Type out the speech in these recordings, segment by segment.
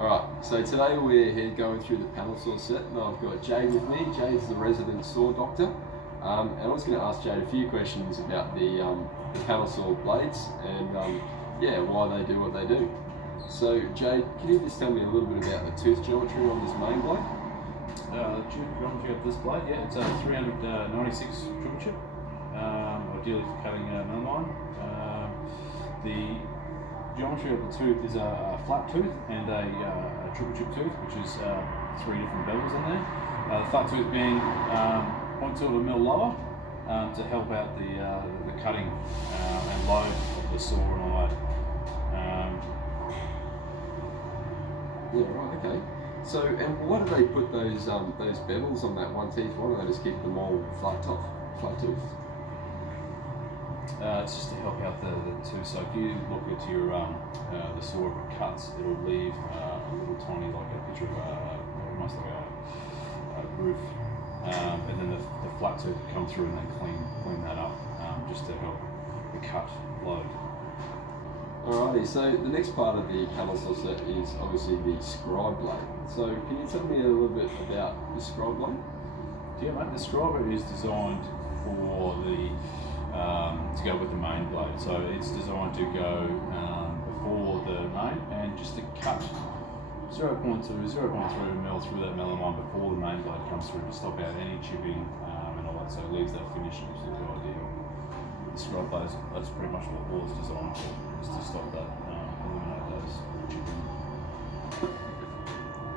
Alright, so today we're here going through the panel saw set, and I've got Jade with me. Jade's the resident saw doctor, and I was going to ask Jade a few questions about the panel saw blades and yeah, why they do what they do. So Jade, can you just tell me a little bit about the tooth geometry on this main blade? The tooth geometry of this blade, yeah, it's a 396 triple chip, ideally for cutting melamine. The geometry of the tooth is a flat tooth and a triple chip tooth, which is 3 different bevels on there. The flat tooth being 0.2 of a mil lower to help out the cutting and load of the saw and all that. Yeah, right, okay. So, and why do they put those bevels on that one teeth? Why don't they just keep them all flat tooth? It's just to help out the tooth. So if you look at your the saw of it cuts, it'll leave a little tiny, like a picture of almost like a roof, and then the flat tooth will come through and then clean that up, just to help the cut load. Alrighty, so the next part of the panel saw set is obviously the scribe blade. So can you tell me a little bit about the scribe blade? Yeah, mate, the scribe is designed for the to go with the main blade. So it's designed to go before the main and just to cut 0.2, 0.3 mil through that melamine before the main blade comes through to stop out any chipping and all that. So it leaves that finish, which is ideal. The scribe blade, that's pretty much what all it's designed for, is to stop that, eliminate those chipping.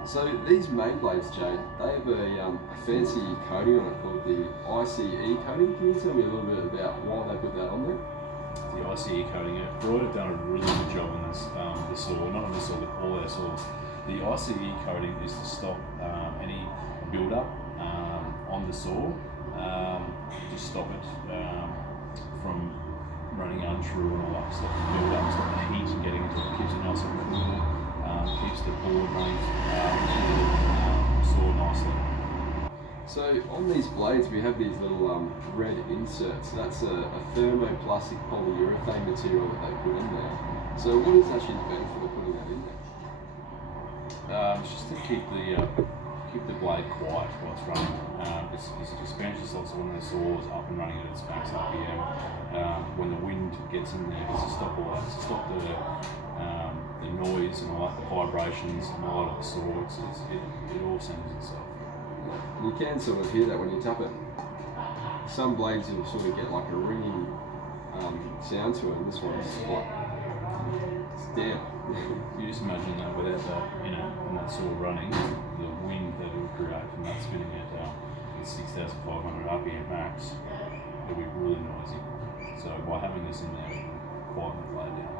So these main blades, Jade, they have a fancy coating on it called the ICE coating. Can you tell me a little bit about why they put that on there? The ICE coating, Freud have done a really good job on this, the saw, not on the saw, but all our saws. The ICE coating is to stop any build-up on the saw, to stop it from running untrue and all that, stop the build-up, stop the heat getting into it, keeps it nice and cool. Keeps the board running saw nicely. So on these blades we have these little red inserts. That's a thermoplastic polyurethane material that they put in there. So what is actually the benefit of putting that in there? It's just to keep the blade quiet while it's running. It's an expansion slot, so when the saw's up and running at its max RPM, when the wind gets in there, it's to stop all that, to stop the noise and all that, the vibrations and all that of the saw. It all centers itself. You can sort of hear that when you tap it. Some blades will sort of get like a ringing sound to it, and this one's like, it's down. You just imagine that without that, when that saw running, the wind that it would create from that spinning at 6,500 RPM max, it'll be really noisy. So by having this in there, quieten the blade down.